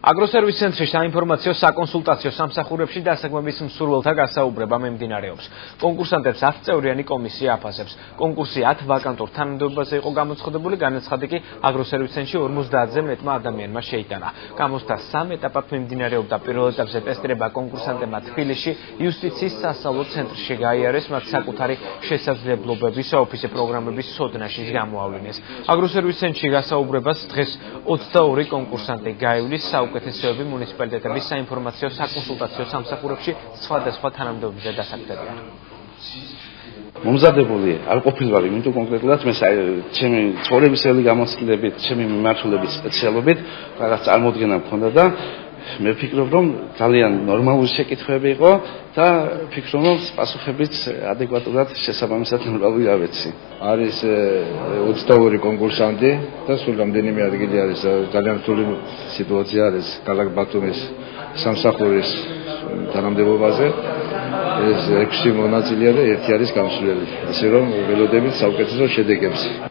აგროსერვის ცენტრში საინფორმაციო საკონსულტაციო სამსახურებში დასაქმების მსურველთა გასაუბრება მიმდინარეობს. კონკურსანტებს 10 წევრიანი კომისია აფასებს. კონკურსი 10 ვაკანტურ თანამდებობაზე იყო გამოცხადებული, განაცხადი კი აგროსერვის ცენტრში 50-ზე მეტმა ადამიანმა შეიტანა. გამოსთა 3 ეტაპად მიმდინარეობდა. პირველ ეტაპზე ტესტირება კონკურსანტებმა თბილისში იუსტიციის სასწავლო ცენტრში გაიარეს, მათ საკუთარი შესაძლებლობების საოფისე პროგრამების სოდნაშიც გამოავლინეს. აგროსერვის ცენტრში გასაუბრებას დღეს 22 კონკურსანტი გაივლის. უკეთესობები მუნიციპალიტეტების საინფორმაციო საკონსულტაციო სამსახურებში სხვადასხვა თანამდებობებზე დასაქმებია. მომზადებული არ ყოფილვარ, იმიტომ კონკრეტულად მე ჩემი ცხოვრებისეული გამოცდილებით, ჩემი მიმართულების სპეციალობით რაღაც წარმოდგენა მქონდა და მე ვფიქრობ, რომ ძალიან ნორმალური შეკითხვები იყო და ვფიქრობ, რომ პასუხებიც ადეკვატურად შესაბამისად ნორმალური ავეცი. არის 22 კონკურსანტი და სულ რამდენიმე ადგილი არის, ძალიან რთული სიტუაცია არის ქალაქ ბათუმის სამსახურის თანამდებობაზე. ეს 6 მონაწილეა და 1 არის გამსვლელი. ისე რომ ველოდებით საუკეთესო შედეგებს.